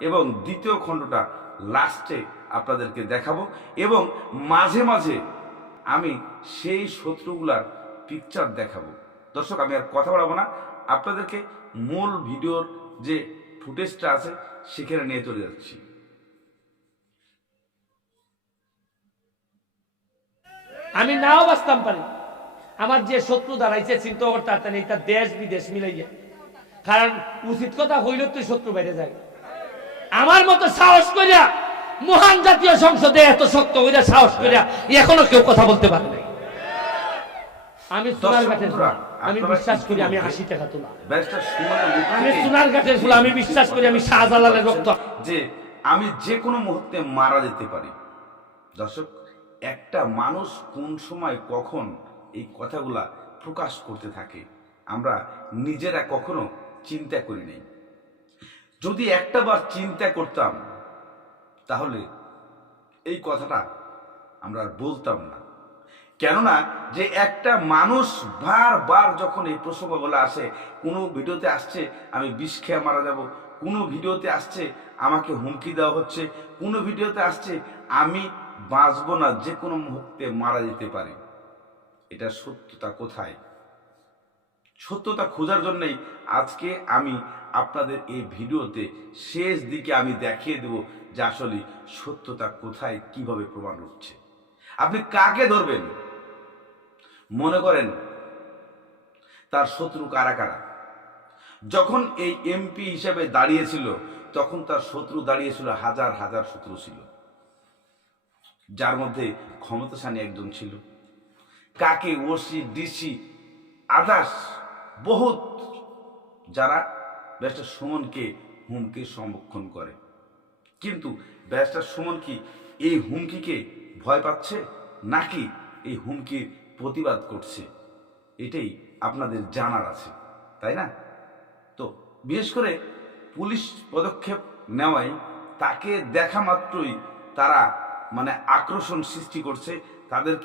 এবং দ্বিতীয় খণ্ডটা লাস্টে আপনাদেরকে দেখাবো এবং মাঝে মাঝে আমি সেই শত্রুগুলার পিকচার দেখাবো। দর্শক, আমি আর কথা বাড়াবো না। আপনাদেরকে মূল ভিডিওর যে ফুটেজটা আছে, সেখানে নিয়ে চলে যাচ্ছি। আমি নাও বাঁচতাম পারি। আমার যে শত্রু দাঁড়াইছে, চিন্তা করতে এটা দেশ বিদেশ মিলাইয়া। কারণ, উচিত কথা হইল তো শত্রু বেড়ে যায়। আমার মতো সাহস করিয়া মহান জাতীয় সংসদে এত শক্ত হইয়া সাহস করিয়া এখনও কেউ কথা বলতে পারে নাই। আমি সোনার ঘাটের আমি বিশ্বাস করি আমি আশি টাকা তোলা। আমি সোনার ঘাটের ফুল আমি বিশ্বাস করি আমি শাহজালালের রক্ত যে আমি যে কোনো মুহূর্তে মারা যেতে পারি। দর্শক একটা মানুষ কোন সময় কখন এই কথাগুলা প্রকাশ করতে থাকে আমরা নিজেরা কখনো চিন্তা করি নাই। যদি একটা বার চিন্তা করতাম, তাহলে এই কথাটা আমরা বলতাম না। কেননা যে একটা মানুষ বারবার যখন এই প্রসঙ্গগুলো আসে, কোনো ভিডিওতে আসছে, আমি বিষ খেয়ে মারা যাব, কোনো ভিডিওতে আসছে, আমাকে হুমকি দেওয়া হচ্ছে, কোনো ভিডিওতে আসছে, আমি বাঁচবো না, যে কোনো মুহূর্তে মারা যেতে পারি। এটা সত্যতা কোথায়? সত্যতা খোঁজার জন্যই আজকে আমি আপনাদের এই ভিডিওতে শেষ দিকে আমি দেখিয়ে দেব যে আসলে সত্যতা কোথায়, কীভাবে প্রমাণ হচ্ছে। আপনি কাকে ধরবেন? মনে করেন তার শত্রু কারা কারা? যখন এই এমপি হিসেবে দাঁড়িয়েছিল, তখন তার শত্রু দাঁড়িয়েছিল হাজার হাজার শত্রু ছিল। যার মধ্যে ক্ষমতাশালী একজন ছিল। কাকে ওসি, ডিসি, আদার্স বহুত যারা ব্যারিস্টার সুমনকে হুমকি সম্মুখীন করে। কিন্তু ব্যারিস্টার সুমন কি এই হুমকিকে ভয় পাচ্ছে নাকি এই হুমকির প্রতিবাদ করছে? এটাই আপনাদের জানার আছে, তাই না? তো বিশেষ করে পুলিশ পদক্ষেপ নেওয়ায় তাকে দেখা মাত্রই তারা মানে আকর্ষণ সৃষ্টি করছে তাদের